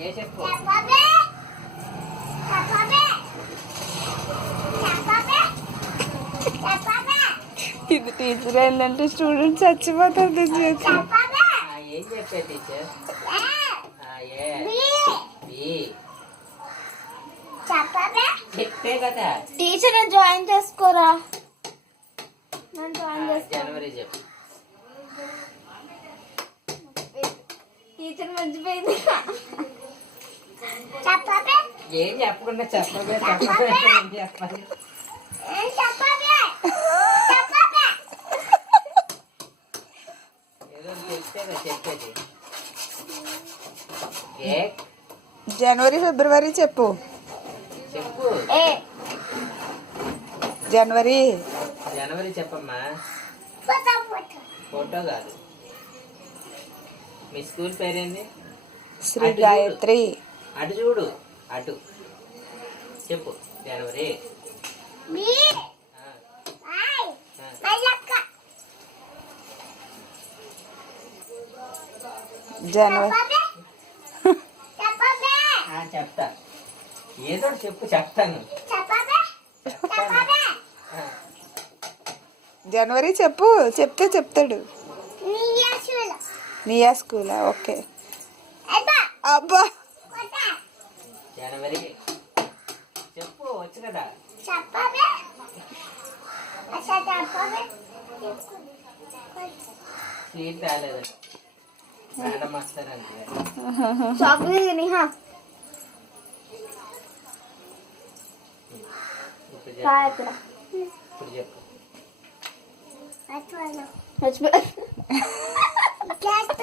ఏ చెప్పు. ఇది టీచర్ ఏంటంటే స్టూడెంట్స్ చచ్చిపోతారు చేసి. ఏం చెప్పే టీచర్? చెప్పే కదా. టీచర్ జాయిన్ చేసుకోరా. జనవరి చెప్పు. టీచర్ మర్చిపోయింది. ఏం చెప్పకుండా చెప్పబే ఏం చెప్పాలి? ఏదో చెప్తే చెప్పేది. జనవరి ఫిబ్రవరి చెప్పు. చెప్పు. జనవరి చెప్పమ్మా. ఫోటో కాదు. మీ స్కూల్ పేరేంది? శ్రీ గాయత్రి. అటు చూడు, అటు చెప్పు. జనవరి. జనవరి చెప్తా. ఏదో చెప్పు, చెప్తాను. జనవరి చెప్పు. చెప్తే చెప్తాడు. నియా స్కూలా? ఓకే. అబ్బా జనవరి చెప్పు. వచ్చు కదా. స్వీట్ రాలేదు మేడం వస్తారంటే. ఇప్పుడు చెప్పు.